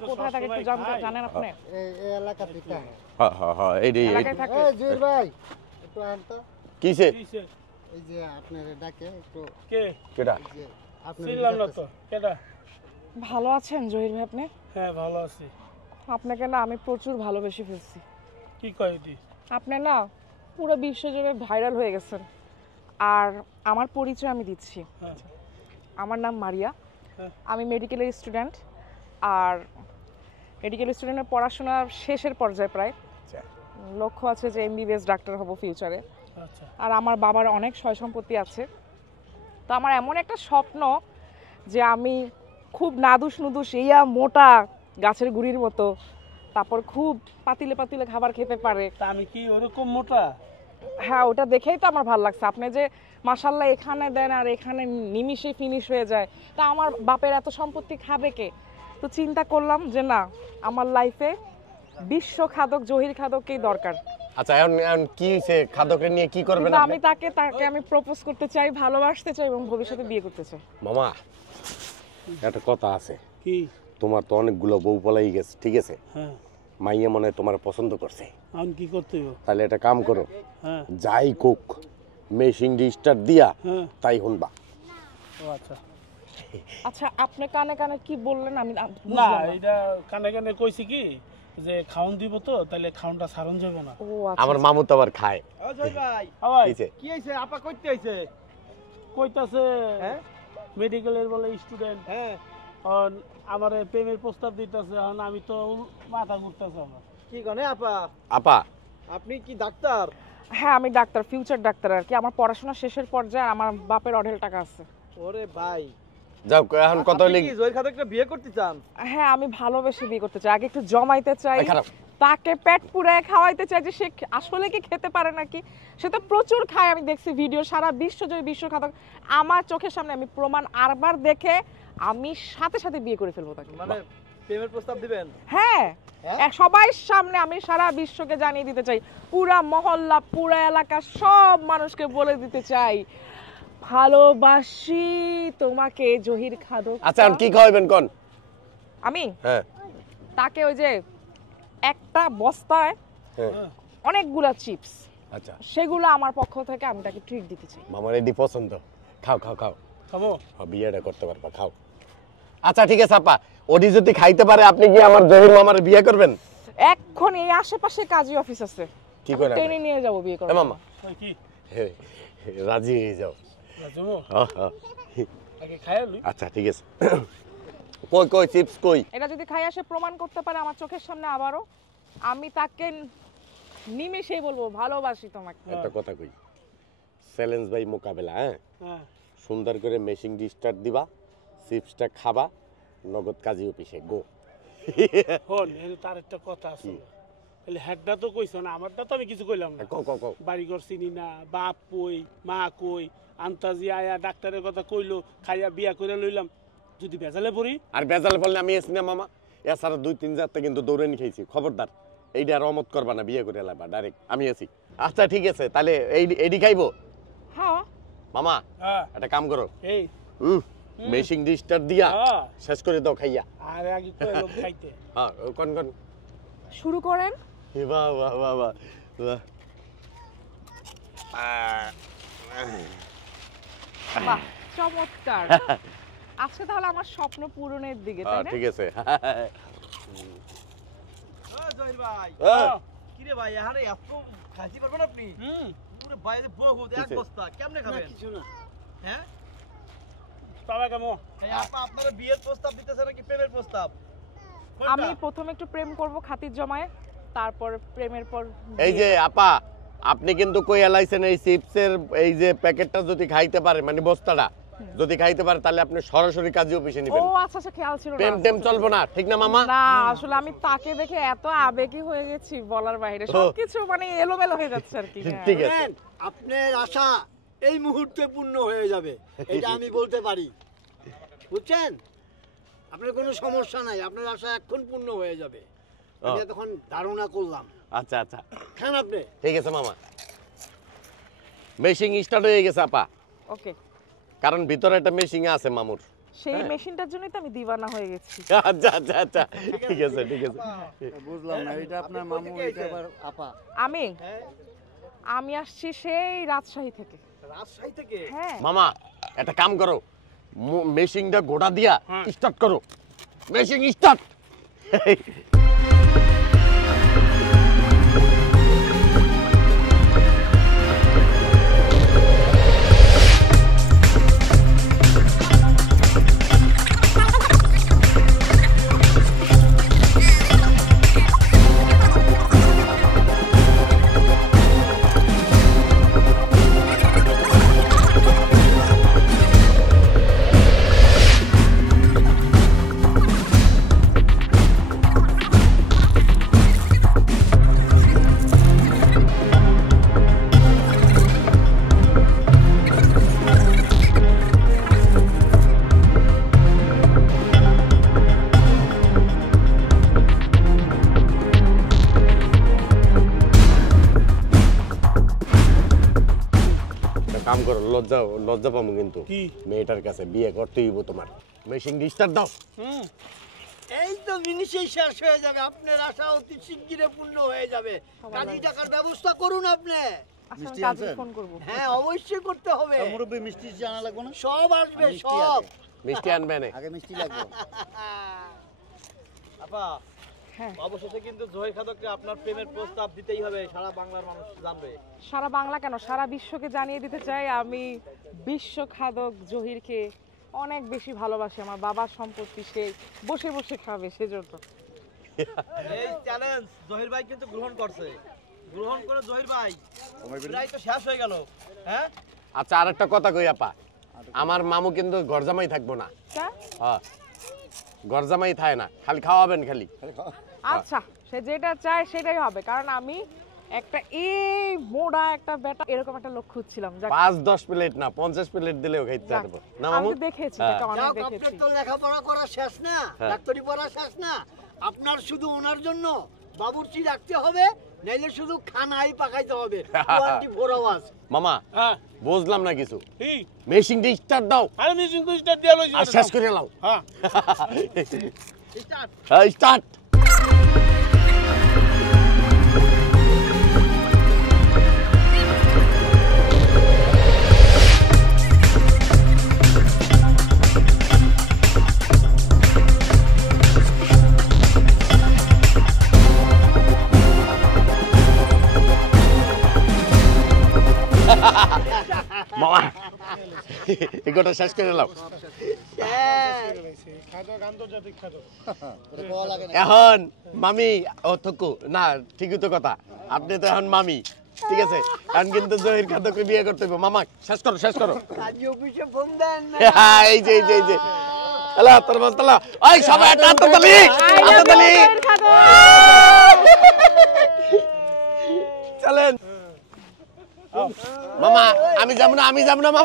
কোথায় থাকে একটু জানেন আপনি? এই এলাকা থেকে। হ্যাঁ হ্যাঁ হ্যাঁ এই এলাকায় থাকে। এই জুর ভাই একটু আনতো। কিসে এই যে আপনার ডাকে একটু কে কেডা এই যে আপনার চিনলাম না তো কেডা? ভালো আছেন জহির ভাই আপনি? হ্যাঁ ভালো আছি। আপনাকে না আমি প্রচুর ভালোবেসে ফেলছি। কি কয় দি? আপনি না পুরো বিশ্বজুড়ে ভাইরাল হয়ে গেছেন। আর আমার পরিচয় আমি দিচ্ছি। হ্যাঁ আমার নাম মারিয়া। হ্যাঁ। আমি মেডিকেলের স্টুডেন্ট। আর মেডিকেল স্টুডেন্টের পড়াশোনা শেষের পর্যায়ে প্রায়। আচ্ছা লক্ষ্য আছে যে এমবিবিএস ডাক্তার হব ফিউচারে। আচ্ছা আর আমার বাবার অনেক সয় সম্পত্তি আছে। তো আমার এমন একটা স্বপ্ন যে আমি খুব নাদুস নুদুস ইয়া মোটা গাছের গুড়ির মতো, তারপর খুব পাতিলে পাতিলে খাবার খেতে পারে। তা আমি কি ওরকম মোটা? হ্যাঁ, ওটা দেখেই তো আমার ভালো লাগছে। আপনি যে মাশাল্লাহ এখানে দেন আর এখানে নিমিষে ফিনিশ হয়ে যায়, তা আমার বাপের এত সম্পত্তি খাবে কে? তো চিন্তা করলাম যে না, আমার লাইফে বিশ্ব খাদক জহির খাদককেই দরকার। আচ্ছা এখন কি হইছে? খাদকের নিয়ে কি করবেন কিন্তু আপনি? আমি তাকে আমি প্রপোজ করতে চাই, ভালোবাসতে চাই এবং ভবিষ্যতে বিয়ে করতে চাই। মামা একটা কথা আছে, কি? তোমার তো অনেকগুলো বউ পলাই গেছে, ঠিক আছে? হ্যাঁ মাইয়া মনে হয় তোমার পছন্দ করছে। আমি কি করতে হবে? তাহলে একটা কাম করো, হ্যাঁ যাই কোক মেশিন স্টার্ট দিয়া হ্যাঁ তাই শুনবা। ও আচ্ছা। আচ্ছা, আপনি কানে কানে কি বললেন আমি না বুঝলাম না। এটা কানে কানে কইছি কি যে খাওন দিব তো, তাহলে খাওনটা সারন যাবে না। ও আচ্ছা। আমার মামু তো আবার খায়। অজয় ভাই ভাই কিছে? কি হইছে? আপা কইতে আইছে? কইতাছে হ্যাঁ মেডিকেলের বলে স্টুডেন্ট, হ্যাঁ আমার প্রেমের প্রস্তাব দিতেছে। আমি তো মাথা ঘুরতেছে আমার। কি গনে আপা? আপা আপনি কি ডাক্তার? হ্যাঁ, আমি ডাক্তার, ফিউচার ডাক্তার আর কি। আমার পড়াশোনা শেষের পর্যায়ে, আমার বাপের অঢেল টাকা আছে। ওরে ভাই যাও এখন কত আপনি লিখ কি জহির খাদককে বিয়ে করতে চান? হ্যাঁ, আমি ভালোবেসে বিয়ে করতে চাই। আগে একটু জমাইতে চাই, খারাপ তাকে পেট পুরায় খাওয়াইতে চাই যে সে আসলে কি খেতে পারে নাকি। সে তো প্রচুর খায়, আমি দেখছি ভিডিও, সারা বিশ্ব জুড়ে বিশ্বখাতক। আমার চোখের সামনে আমি প্রমাণ আরবার দেখে আমি সাথে সাথে বিয়ে করে ফেলবো তাকে। মানে প্রেমের প্রস্তাব দিবেন? হ্যাঁ, হ্যাঁ? সবাই সামনে আমি সারা বিশ্বকে জানিয়ে দিতে চাই, পুরা মহল্লা পুরা এলাকা সব মানুষকে বলে দিতে চাই ভালোবাসি তোমাকে জহির খাদক। আচ্ছা এখন কি খাওয়াবেন কোন? আমি হ্যাঁ তাকে ওই যে একটা বস্তায় হ্যাঁ অনেকগুলা চিপস, আচ্ছা সেগুলো আমার পক্ষ থেকে আমি তাকে ট্রিট দিতে চাই। মামার এডি পছন্দ। খাও খাও খাও, খাবো? বিয়েটা করতে পারবা, খাও। আচ্ছা ঠিক আছে আপা, ওডি যদি খাইতে পারে আপনি কি আমার জহির মামার বিয়ে করবেন? এখন এই আশেপাশে কাজী অফিস আছে, কি করে ট্রেনে নিয়ে যাবো বিয়ে করব। মামা কই কি রাজি হয়ে যাও। রাজমো হ্যাঁ, হ্যাঁ। আগে খাইয়া লই। আচ্ছা ঠিক আছে। কই কই চিপস কই? এটা যদি খাই আসে প্রমাণ করতে পারে আমার চোখের সামনে আবারও, আমি তাকে নিমেষেই বলবো ভালোবাসি তোমাকে। একটা কথা কই, চ্যালেঞ্জ বাই মোকাবেলা। হ্যাঁ হ্যাঁ সুন্দর করে মেশিন স্টার্ট দিবা, চিপসটা খাবা, নগদ কাজী অফিসে গো। হন এর তার একটা কথা আছে। তাহলে হেডটা তো কইছ না, আমারটা তো আমি কিছু কইলাম না। কও কও কও। বাড়িঘর চিনি না, বাপ কই, মা কই, আন্তাজি আয়া ডাক্তারের কথা কইলো, খাইয়া বিয়া করে লইলাম। যদি বেজালে পড়ি? আর বেজাল বললে আমি এসি না মামা, এছাড়া 2-3 জাতটা কিন্তু দৌড়ে নি খাইছি, খবরদার এইটা আর অমত করবা না, বিয়ে করে লাইবা ডাইরেক্ট আমি আছি। আচ্ছা ঠিক আছে, তাহলে এইডি খাইবো হ্যাঁ মামা। হ্যাঁ একটা কাম করো, এই মেশিন স্টার্ট দিয়া হ্যাঁ শেষ করে দাও খাইয়া। আরে আগে কইলো খাইতে। হ্যাঁ কোন কোন শুরু করেন। বাহ বাহ বাহ বাহ বাহ। বাহ, চমৎকার। আজকে তাহলে আমার স্বপ্ন পূরণের দিকে, তাই না? ঠিক আছে। ও জহির ভাই হ্যাঁ। কি রে ভাই, আরে এত খাইতে পারবেন আপনি? পুরো বাইরে বহুত এক কিসে? বস্তা কেমনে খাবেন? কিছু না। হ্যাঁ তবে কেমন? এই আপা আপনারা বিয়ের প্রস্তাব দিতেছে নাকি প্রেমের প্রস্তাব? আমি প্রথমে একটু প্রেম করব খাতির জমায়ে, তারপর প্রেমের পর এই যে আপা, আপনি কিন্তু কই এলাইছেন এই চিপসের এই যে প্যাকেটটা যদি খাইতে পারে, মানে বস্তাটা যদি খাইতে পারে, তাহলে আপনি সরাসরি কাজী অফিসে ও নেবেন। আচ্ছা আচ্ছা, খেয়াল ছিল না। প্রেম টেম চলবো না, ঠিক না মামা? না, আসলে আমি তাকে দেখে এত আবেগী হয়ে গেছি বলার বাইরে, সবকিছু মানে এলোমেলো হয়ে যাচ্ছে আর কি। হ্যাঁ। ঠিক আছে। আপনার আশা এই মুহূর্তে পূর্ণ হয়ে যাবে, এটা আমি বলতে পারি, বুঝছেন? আপনার কোনো সমস্যা নাই, আপনার আশা এখন পূর্ণ হয়ে যাবে, আমি তখন ধারণা করলাম। আচ্ছা আচ্ছা খান আপনি। ঠিক আছে মামা, মেশিং স্টার্ট হয়ে গেছে আপা, ওকে। কারণ ভিতরে একটা মেশিং আছে মামুর। সেই মেশিনটার জন্যই তো আমি দিওয়ানা হয়ে গেছি। আচ্ছা আচ্ছা আচ্ছা ঠিক আছে ঠিক আছে। বুঝলাম না, এটা আপনার মামু, এটা আবার আপা। আমি আমি আসছি সেই রাজশাহী থেকে। রাজশাহী থেকে? হ্যাঁ। মামা একটা কাম করো, মেশিনটা গোটা দিয়া স্টার্ট করো। Machine start. কাম করো, লজ্জা লজ্জা পাবো কিন্তু কি? মেয়েটার কাছে বিয়ে করতেই হইব তোমার। মেশিন স্টার্ট দাও। এই তো মিনিটেই শেষ হয়ে যাবে, আপনার আশা অতি শিগগিরই পূর্ণ হয়ে যাবে। কাজী টাকার ব্যবস্থা করুন আপনি। আচ্ছা, আমি কাজে ফোন করব। হ্যাঁ, অবশ্যই করতে হবে। মুরব্বী মিষ্টি জানা লাগবে না? সব আসবে, মিষ্টি সব। আগে। মিষ্টি আনবে না? আগে মিষ্টি লাগবে। আপা, হ্যাঁ। অবশেষে কিন্তু জহির খাদককে আপনার প্রেমের প্রস্তাব দিতেই হবে, সারা বাংলার মানুষ জানবে। সারা বাংলা কেন, সারা বিশ্বকে জানিয়ে দিতে চাই আমি বিশ্বখাদক জহিরকে অনেক বেশি ভালোবাসি। আমার বাবার সম্পত্তি সে বসে বসে খাবে, সেজন্য। এই চ্যালেঞ্জ জহির ভাই কিন্তু গ্রহণ করছে। গ্রহণ করে জহির ভাই প্রায় তো শেষ হয়ে গেল। হ্যাঁ, আচ্ছা আরেকটা কথা কই আপা, আমার মামু কিন্তু গরজামাই থাকবো না। তা? হ্যাঁ, গরজামাই থাকে না, খালি খাওয়াবেন খালি। আচ্ছা, সে যেটা চায় সেটাই হবে, কারণ আমি একটা মোড়া একটা বেটা এরকম একটা লক্ষ্য ছিলাম। 5-10 প্লেট না 50 প্লেট দিলেও খাইতে পারবো না মামু। আমি দেখেছি, হ্যাঁ। তাকে অনেক যাক, দেখেছি। আপনার তো লেখাপড়া করা শেষ না, হ্যাঁ। ডাক্তারি পড়া শেষ না। আপনার শুধু ওনার জন্য বাবুর্চি রাখতে হবে, নাইলে শুধু খানাই পাকাইতে হবে 24 আওয়ার্স। মামা হ্যাঁ বুঝলাম না কিছু, কি? মেশিনটা স্টার্ট দাও আরে মেশিন তো স্টার্ট দিয়া লইছি। আর শেষ করে লাও। হ্যাঁ। স্টার্ট। হ্যাঁ স্টার্ট। মামা এগোটা শেষ করে লাও। খাদক আন্তর্জাতিক খাদক। এটা পাওয়া লাগে না। এখন মামি ও থকু না, ঠিকই তো কথা, আপনি তো এখন মামি, ঠিক আছে? এখন কিন্তু জহির খাদককে বিয়ে করতে হবে। মামা শেষ করো শেষ করো। কাজী অফিসে ফোন দেন না। এই যে এই যে এই যে আল্লাহ তোর বস্তলা, ওই সবাই একটা হাততালি হাততালি। চলেন মামা, আমি যাব না মামা।